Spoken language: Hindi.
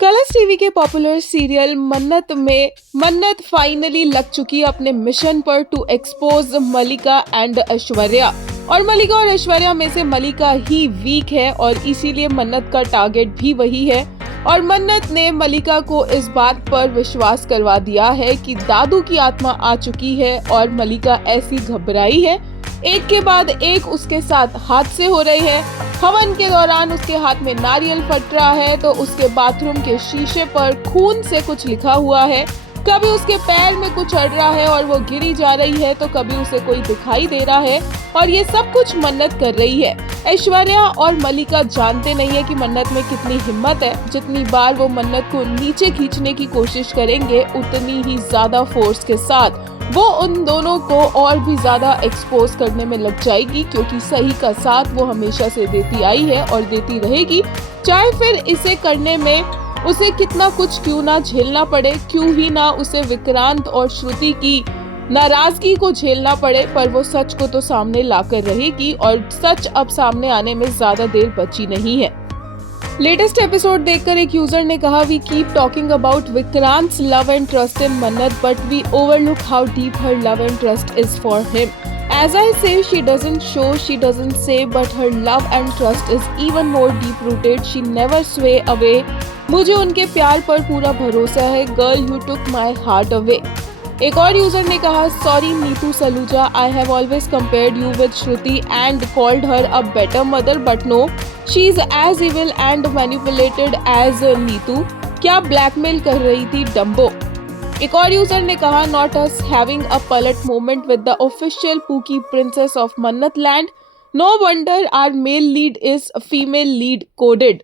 कलर्स टीवी के पॉपुलर सीरियल मन्नत में मन्नत फाइनली लग चुकी है अपने मिशन पर to expose Mallika and Aishwarya. और मलिका और ऐश्वर्या में से मलिका ही वीक है और इसीलिए मन्नत का टारगेट भी वही है। और मन्नत ने मलिका को इस बात पर विश्वास करवा दिया है कि दादू की आत्मा आ चुकी है और मलिका ऐसी घबराई है। एक के बाद एक उसके साथ हादसे हो रहे हैं। हवन के दौरान उसके हाथ में नारियल फट रहा है तो उसके बाथरूम के शीशे पर खून से कुछ लिखा हुआ है। कभी उसके पैर में कुछ अड़ रहा है और वो गिरी जा रही है तो कभी उसे कोई दिखाई दे रहा है और ये सब कुछ मन्नत कर रही है। ऐश्वर्या और मलिका जानते नहीं है कि मन्नत में कितनी हिम्मत है। जितनी बार वो मन्नत को नीचे खींचने की कोशिश करेंगे उतनी ही ज्यादा फोर्स के साथ वो उन दोनों को और भी ज्यादा एक्सपोज करने में लग जाएगी, क्योंकि सही का साथ वो हमेशा से देती आई है और देती रहेगी। चाहे फिर इसे करने में उसे कितना कुछ क्यों ना झेलना पड़े, क्यों ही ना उसे विक्रांत और श्रुति की नाराजगी को झेलना पड़े, पर वो सच को तो सामने लाकर रहेगी और सच अब सामने आने में ज्यादा देर बची नहीं है। लेटेस्ट एपिसोड देखकर एक यूजर ने कहा, we keep talking about Vikrant's love and trust in Mannat but we overlook how deep her love and trust is for him. As I say, she doesn't show, she doesn't say, but her love and trust is even more deep rooted. She never sway away. मुझे उनके प्यार पर पूरा भरोसा है. Girl, you took my heart away. एक और यूजर ने कहा, sorry Neetu Saluja, I have always compared you with Shruti and called her a better mother but no, she is as evil and manipulated as Neetu. क्या ब्लैकमेल कर रही थी डम्बो. एक और यूजर ने कहा, नॉट अस हैविंग अ पलट moment with the official pookie princess of Mannat land. No wonder our male lead is female lead coded.